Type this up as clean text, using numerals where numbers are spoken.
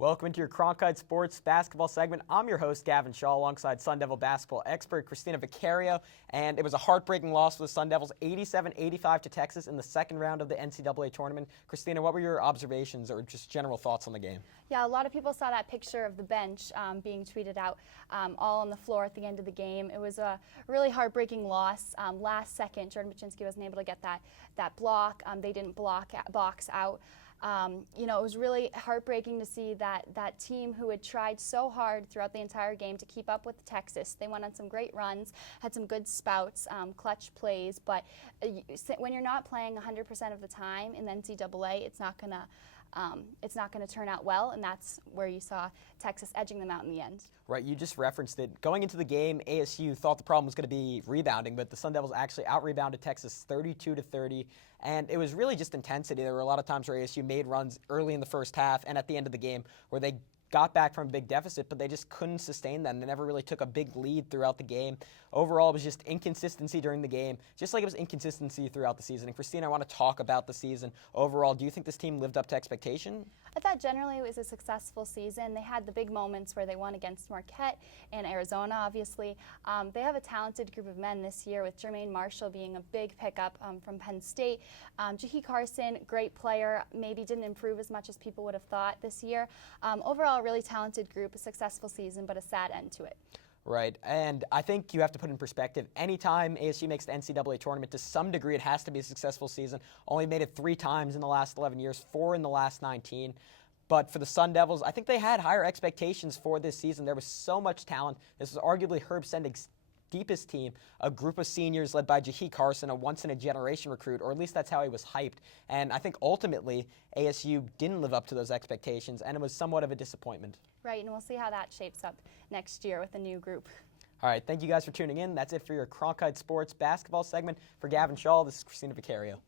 Welcome into your Cronkite Sports basketball segment. I'm your host, Gavin Schall, alongside Sun Devil basketball expert Kristina Vicario. And it was a heartbreaking loss for the Sun Devils, 87-85 to Texas in the second round of the NCAA tournament. Kristina, what were your observations or just general thoughts on the game? Yeah, a lot of people saw that picture of the bench being tweeted out all on the floor at the end of the game. It was a really heartbreaking loss. Last second, Jordan Baczynski wasn't able to get that block. They didn't box out. It was really heartbreaking to see that team who had tried so hard throughout the entire game to keep up with Texas. They went on some great runs, had some good spouts, clutch plays, but when you're not playing 100% of the time in the NCAA, it's not gonna turn out well, and that's where you saw Texas edging them out in the end. Right, you just referenced it. Going into the game, ASU thought the problem was going to be rebounding, but the Sun Devils actually out-rebounded Texas 32-30, and it was really just intensity. There were a lot of times where ASU made runs early in the first half and at the end of the game where they got back from a big deficit, but they just couldn't sustain them. They never really took a big lead throughout the game. Overall, it was just inconsistency during the game, just like it was inconsistency throughout the season. And Kristina, I want to talk about the season. Overall, do you think this team lived up to expectation? I thought generally it was a successful season. They had the big moments where they won against Marquette and Arizona, obviously. They have a talented group of men this year, with Jermaine Marshall being a big pickup from Penn State. Jahi Carson, great player, maybe didn't improve as much as people would have thought this year. Overall, a really talented group, a successful season, but a sad end to it. Right, and I think you have to put in perspective, anytime ASU makes the NCAA tournament, to some degree it has to be a successful season. Only made it 3 times in the last 11 years, 4 in the last 19. But for the Sun Devils, I think they had higher expectations for this season. There was so much talent. This was arguably Herb Sendik's deepest team, a group of seniors led by Jahi Carson, a once-in-a-generation recruit, or at least that's how he was hyped. And I think ultimately ASU didn't live up to those expectations, and it was somewhat of a disappointment. Right, and we'll see how that shapes up next year with a new group. All right, thank you guys for tuning in. That's it for your Cronkite Sports basketball segment. For Gavin Schall, this is Kristina Vicario.